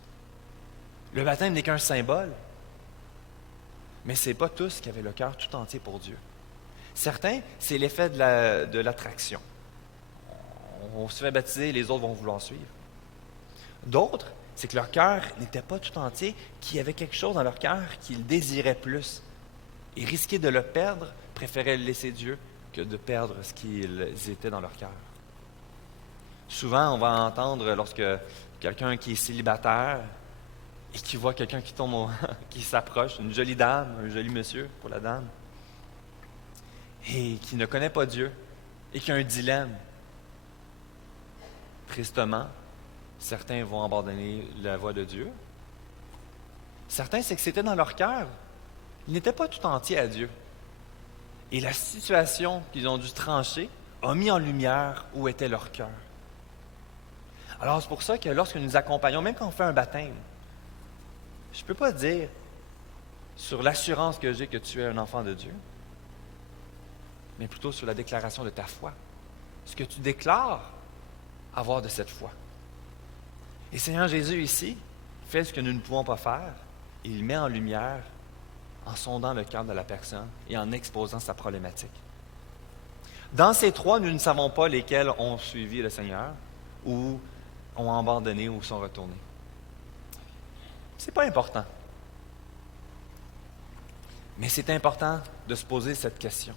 Le baptême n'est qu'un symbole, mais ce n'est pas tous qui avaient le cœur tout entier pour Dieu. Certains, c'est l'effet de l'attraction. On se fait baptiser, les autres vont vouloir suivre. D'autres, c'est que leur cœur n'était pas tout entier, qu'il y avait quelque chose dans leur cœur qu'ils désiraient plus. Et risquer de le perdre, préféraient laisser Dieu que de perdre ce qu'ils étaient dans leur cœur. Souvent, on va entendre lorsque quelqu'un qui est célibataire et qui voit quelqu'un qui tombe, qui s'approche, une jolie dame, un joli monsieur pour la dame, et qui ne connaît pas Dieu et qui a un dilemme. Tristement, certains vont abandonner la voie de Dieu. Certains, c'est que c'était dans leur cœur. Ils n'étaient pas tout entiers à Dieu. Et la situation qu'ils ont dû trancher a mis en lumière où était leur cœur. Alors, c'est pour ça que lorsque nous accompagnons, même quand on fait un baptême, je ne peux pas dire sur l'assurance que j'ai que tu es un enfant de Dieu, mais plutôt sur la déclaration de ta foi. Ce que tu déclares avoir de cette foi. Et Seigneur Jésus ici fait ce que nous ne pouvons pas faire. Il met en lumière en sondant le cœur de la personne et en exposant sa problématique. Dans ces trois, nous ne savons pas lesquels ont suivi le Seigneur ou ont abandonné ou sont retournés. Ce n'est pas important. Mais c'est important de se poser cette question.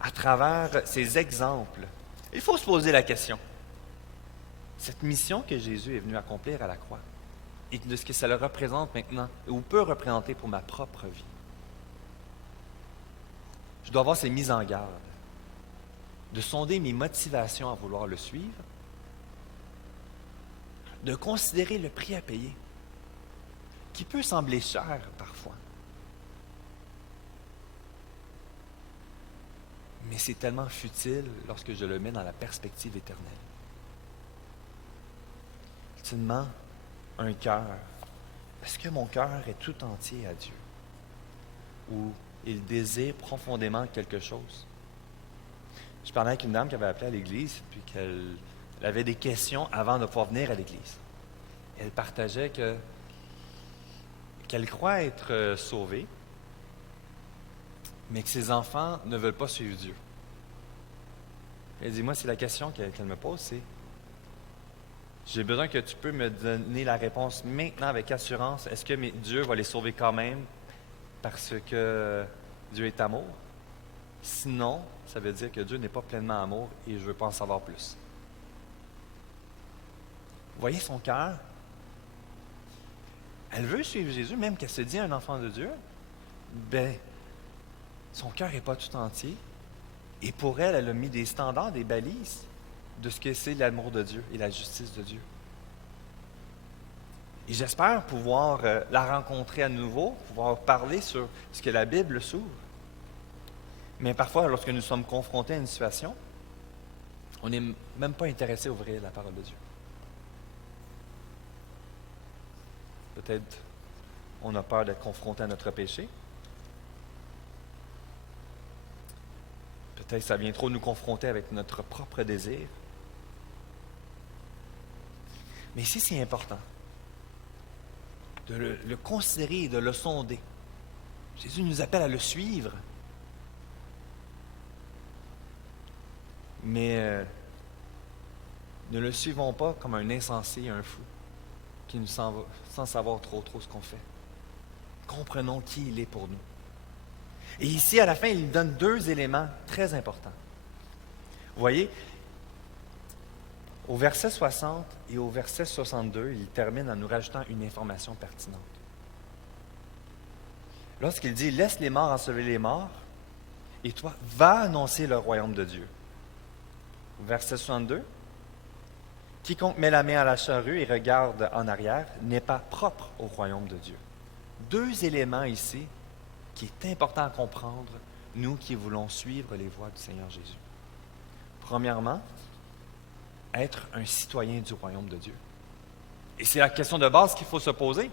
À travers ces exemples, il faut se poser la question. Cette mission que Jésus est venu accomplir à la croix et de ce que ça le représente maintenant ou peut représenter pour ma propre vie. Je dois avoir ces mises en garde, de sonder mes motivations à vouloir le suivre, de considérer le prix à payer, qui peut sembler cher parfois. Mais c'est tellement futile lorsque je le mets dans la perspective éternelle. Ultimement, un cœur. Est-ce que mon cœur est tout entier à Dieu? Ou il désire profondément quelque chose? Je parlais avec une dame qui avait appelé à l'église, puis qu'elle avait des questions avant de pouvoir venir à l'église. Elle partageait qu'elle croit être sauvée, mais que ses enfants ne veulent pas suivre Dieu. Elle dit, moi, c'est la question qu'elle me pose, c'est, j'ai besoin que tu peux me donner la réponse maintenant avec assurance. Est-ce que Dieu va les sauver quand même parce que Dieu est amour? Sinon, ça veut dire que Dieu n'est pas pleinement amour et je ne veux pas en savoir plus. Vous voyez son cœur? Elle veut suivre Jésus, même qu'elle se dit un enfant de Dieu. Ben, son cœur n'est pas tout entier. Et pour elle, elle a mis des standards, des balises de ce que c'est l'amour de Dieu et la justice de Dieu. Et j'espère pouvoir la rencontrer à nouveau, pouvoir parler sur ce que la Bible s'ouvre. Mais parfois, lorsque nous sommes confrontés à une situation, on n'est même pas intéressé à ouvrir la parole de Dieu. Peut-être on a peur d'être confronté à notre péché. Peut-être ça vient trop nous confronter avec notre propre désir. Mais ici, c'est important de le considérer et de le sonder. Jésus nous appelle à le suivre. Mais ne le suivons pas comme un insensé, un fou, qui nous s'en va sans savoir trop ce qu'on fait. Comprenons qui il est pour nous. Et ici, à la fin, il donne 2 éléments très importants. Vous voyez, au verset 60 et au verset 62, il termine en nous rajoutant une information pertinente. Lorsqu'il dit « Laisse les morts ensevelir les morts, et toi, va annoncer le royaume de Dieu. » Verset 62, « Quiconque met la main à la charrue et regarde en arrière n'est pas propre au royaume de Dieu. » 2 éléments ici qui est important à comprendre, nous qui voulons suivre les voies du Seigneur Jésus. Premièrement, être un citoyen du royaume de Dieu. Et c'est la question de base qu'il faut se poser.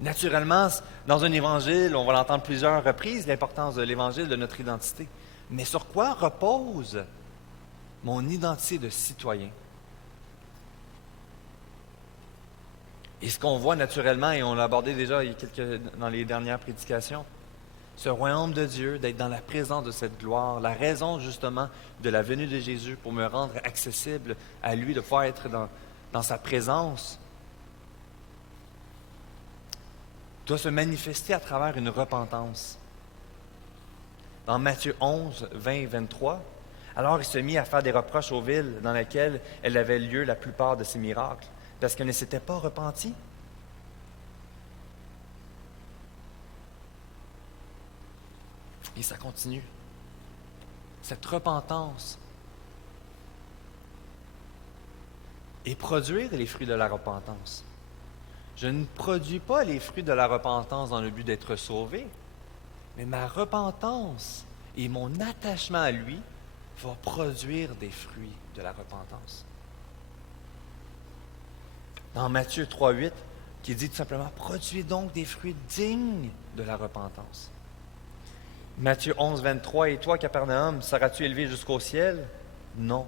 Naturellement, dans un évangile, on va l'entendre plusieurs reprises, l'importance de l'évangile, de notre identité. Mais sur quoi repose mon identité de citoyen? Et ce qu'on voit naturellement, et on l'a abordé déjà dans les dernières prédications, ce royaume de Dieu, d'être dans la présence de cette gloire, la raison justement de la venue de Jésus pour me rendre accessible à lui, de pouvoir être dans sa présence, doit se manifester à travers une repentance. Dans Matthieu 11, 20 et 23, alors il se mit à faire des reproches aux villes dans lesquelles elle avait lieu la plupart de ses miracles, parce qu'elle ne s'était pas repentie. Et ça continue. Cette repentance. Et produire les fruits de la repentance. Je ne produis pas les fruits de la repentance dans le but d'être sauvé, mais ma repentance et mon attachement à lui va produire des fruits de la repentance. Dans Matthieu 3,8, qui dit tout simplement « Produisez donc des fruits dignes de la repentance ». Matthieu 11, 23, « Et toi, Capernaum, seras-tu élevé jusqu'au ciel? Non,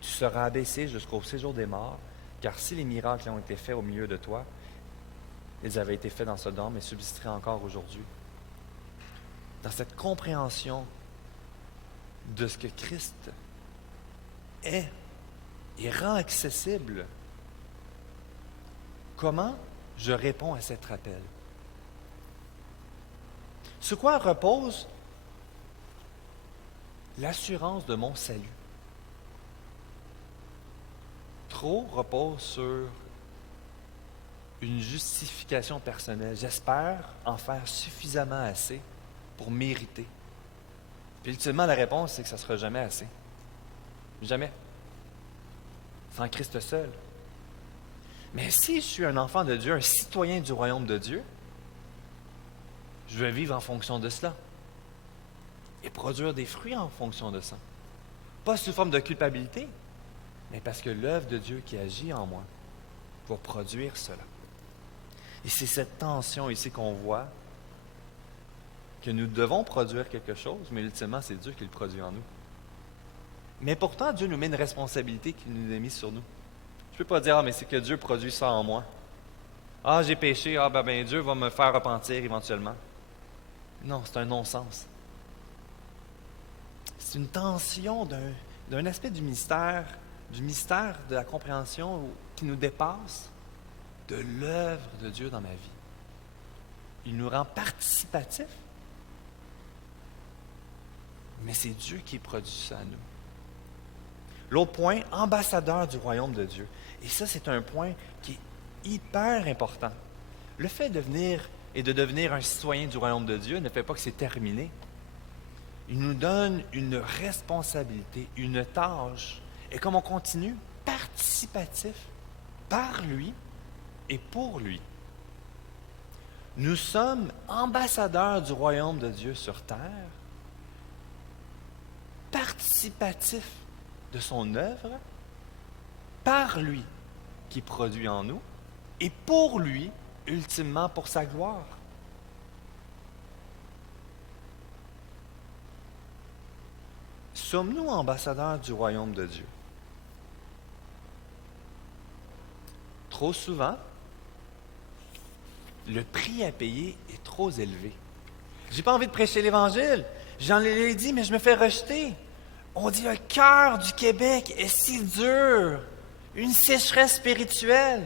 tu seras abaissé jusqu'au séjour des morts, car si les miracles ont été faits au milieu de toi, ils avaient été faits dans Sodome et subsisteraient encore aujourd'hui. » Dans cette compréhension de ce que Christ est et rend accessible, comment je réponds à cet appel? Sur quoi repose l'assurance de mon salut? Trop repose sur une justification personnelle. J'espère en faire suffisamment assez pour mériter. Puis ultimement, la réponse, c'est que ça ne sera jamais assez. Jamais. Sans Christ seul. Mais si je suis un enfant de Dieu, un citoyen du royaume de Dieu, je vais vivre en fonction de cela. et produire des fruits en fonction de ça. Pas sous forme de culpabilité, mais parce que l'œuvre de Dieu qui agit en moi pour produire cela. Et c'est cette tension ici qu'on voit, que nous devons produire quelque chose, mais ultimement, c'est Dieu qui le produit en nous. Mais pourtant, Dieu nous met une responsabilité qu'il nous a mise sur nous. Je ne peux pas dire, mais c'est que Dieu produit ça en moi. Ah, j'ai péché, ben Dieu va me faire repentir éventuellement. Non, c'est un non-sens. C'est une tension d'un aspect du mystère de la compréhension qui nous dépasse de l'œuvre de Dieu dans ma vie. Il nous rend participatifs, mais c'est Dieu qui produit ça à nous. L'autre point, ambassadeur du royaume de Dieu. Et ça, c'est un point qui est hyper important. Le fait de devenir un citoyen du royaume de Dieu ne fait pas que c'est terminé. Il nous donne une responsabilité, une tâche. Et comme on continue, participatif par lui et pour lui. Nous sommes ambassadeurs du royaume de Dieu sur terre, participatifs de son œuvre, par lui qui produit en nous, et pour lui, ultimement pour sa gloire. Sommes-nous ambassadeurs du royaume de Dieu? Trop souvent, le prix à payer est trop élevé. J'ai pas envie de prêcher l'Évangile. J'en ai dit, mais je me fais rejeter. On dit le cœur du Québec est si dur. Une sécheresse spirituelle.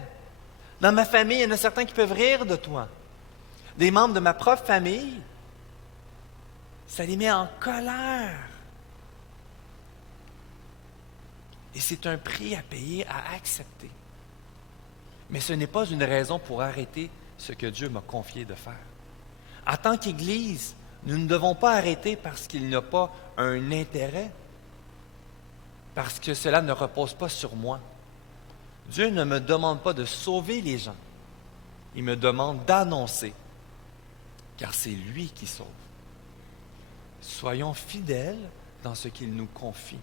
Dans ma famille, il y en a certains qui peuvent rire de toi. Des membres de ma propre famille, ça les met en colère. Et c'est un prix à payer, à accepter. Mais ce n'est pas une raison pour arrêter ce que Dieu m'a confié de faire. En tant qu'Église, nous ne devons pas arrêter parce qu'il n'y a pas un intérêt, parce que cela ne repose pas sur moi. Dieu ne me demande pas de sauver les gens. Il me demande d'annoncer, car c'est lui qui sauve. Soyons fidèles dans ce qu'il nous confie.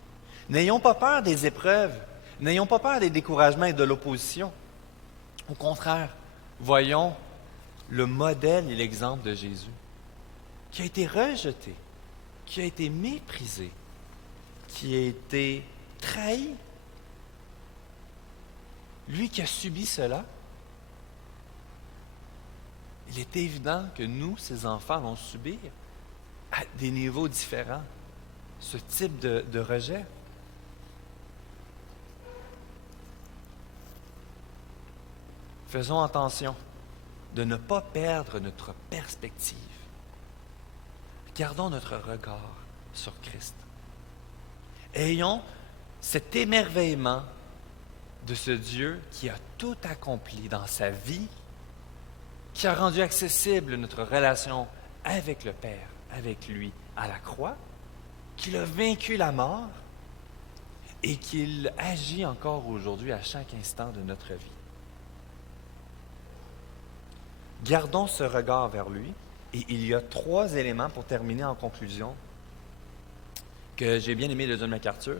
N'ayons pas peur des épreuves. N'ayons pas peur des découragements et de l'opposition. Au contraire, voyons le modèle et l'exemple de Jésus, qui a été rejeté, qui a été méprisé, qui a été trahi. Lui qui a subi cela, il est évident que nous, ses enfants, allons subir à des niveaux différents ce type de rejet. Faisons attention de ne pas perdre notre perspective. Gardons notre regard sur Christ. Ayons cet émerveillement de ce Dieu qui a tout accompli dans sa vie, qui a rendu accessible notre relation avec le Père, avec lui, à la croix, qu'il a vaincu la mort et qu'il agit encore aujourd'hui à chaque instant de notre vie. Gardons ce regard vers lui, et il y a 3 éléments pour terminer en conclusion que j'ai bien aimé de John MacArthur.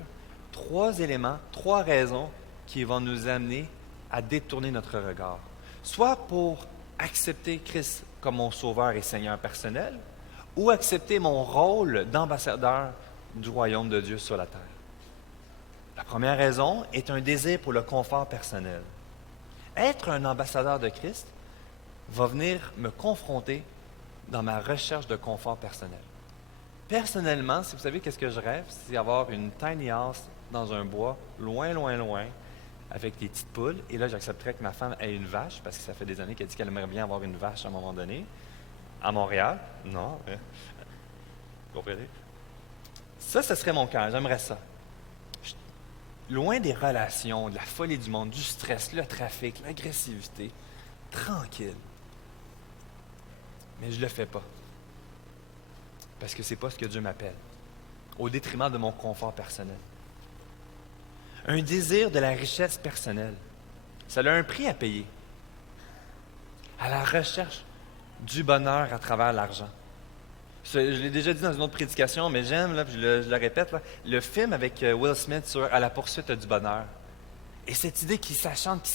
3 éléments, 3 raisons qui vont nous amener à détourner notre regard. Soit pour accepter Christ comme mon sauveur et Seigneur personnel, ou accepter mon rôle d'ambassadeur du royaume de Dieu sur la terre. La première raison est un désir pour le confort personnel. Être un ambassadeur de Christ va venir me confronter dans ma recherche de confort personnel. Personnellement, si vous savez qu'est-ce que je rêve, c'est avoir une tiny house dans un bois, loin, loin, loin, avec des petites poules. Et là, j'accepterais que ma femme ait une vache, parce que ça fait des années qu'elle dit qu'elle aimerait bien avoir une vache à un moment donné. À Montréal, non. Vous comprenez? Ça, ce serait mon cœur. J'aimerais ça. Loin des relations, de la folie du monde, du stress, le trafic, l'agressivité. Tranquille. Mais je ne le fais pas. Parce que ce n'est pas ce que Dieu m'appelle. Au détriment de mon confort personnel. Un désir de la richesse personnelle. Ça a un prix à payer. À la recherche du bonheur à travers l'argent. Je l'ai déjà dit dans une autre prédication, mais j'aime, là, puis je le répète, là, le film avec Will Smith sur À la poursuite du bonheur. Et cette idée qui s'achante,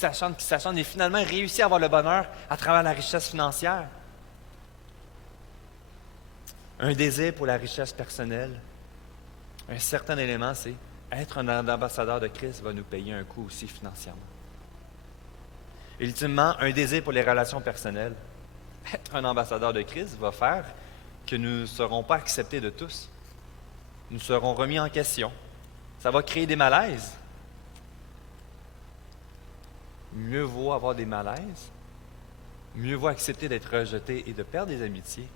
et finalement réussit à avoir le bonheur à travers la richesse financière. Un désir pour la richesse personnelle. Un certain élément, c'est être un ambassadeur de Christ va nous payer un coût aussi financièrement. Et ultimement, un désir pour les relations personnelles. Être un ambassadeur de Christ va faire que nous ne serons pas acceptés de tous. Nous serons remis en question. Ça va créer des malaises. Mieux vaut avoir des malaises, mieux vaut accepter d'être rejeté et de perdre des amitiés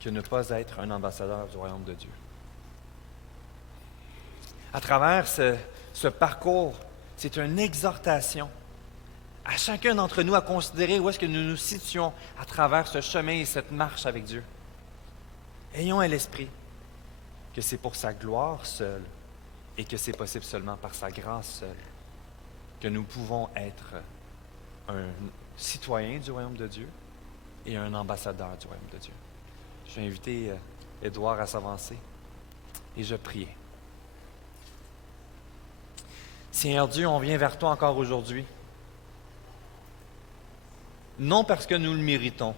que ne pas être un ambassadeur du royaume de Dieu. À travers ce parcours, c'est une exhortation à chacun d'entre nous à considérer où est-ce que nous nous situons à travers ce chemin et cette marche avec Dieu. Ayons à l'esprit que c'est pour sa gloire seule et que c'est possible seulement par sa grâce seule que nous pouvons être un citoyen du royaume de Dieu et un ambassadeur du royaume de Dieu. Je vais inviter Édouard à s'avancer et je prie. Seigneur Dieu, on vient vers toi encore aujourd'hui. Non parce que nous le méritons.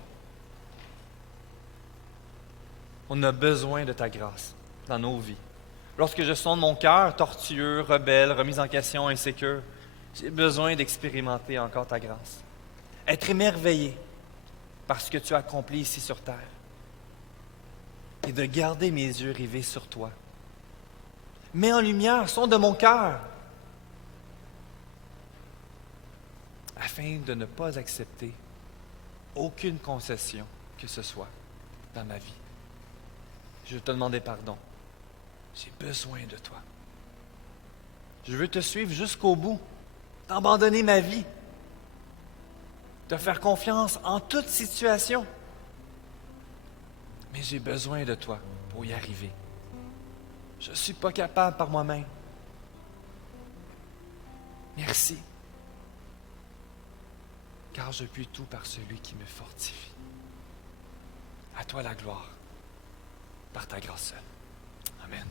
On a besoin de ta grâce dans nos vies. Lorsque je sonde mon cœur tortueux, rebelle, remis en question, insécure, j'ai besoin d'expérimenter encore ta grâce. Être émerveillé par ce que tu as accompli ici sur terre. Et de garder mes yeux rivés sur toi. Mets en lumière, sonde mon cœur. Afin de ne pas accepter aucune concession que ce soit dans ma vie. Je veux te demander pardon. J'ai besoin de toi. Je veux te suivre jusqu'au bout, d'abandonner ma vie, de faire confiance en toute situation. Mais j'ai besoin de toi pour y arriver. Je ne suis pas capable par moi-même. Merci. Car je puis tout par celui qui me fortifie. À toi la gloire, par ta grâce seule. Amen.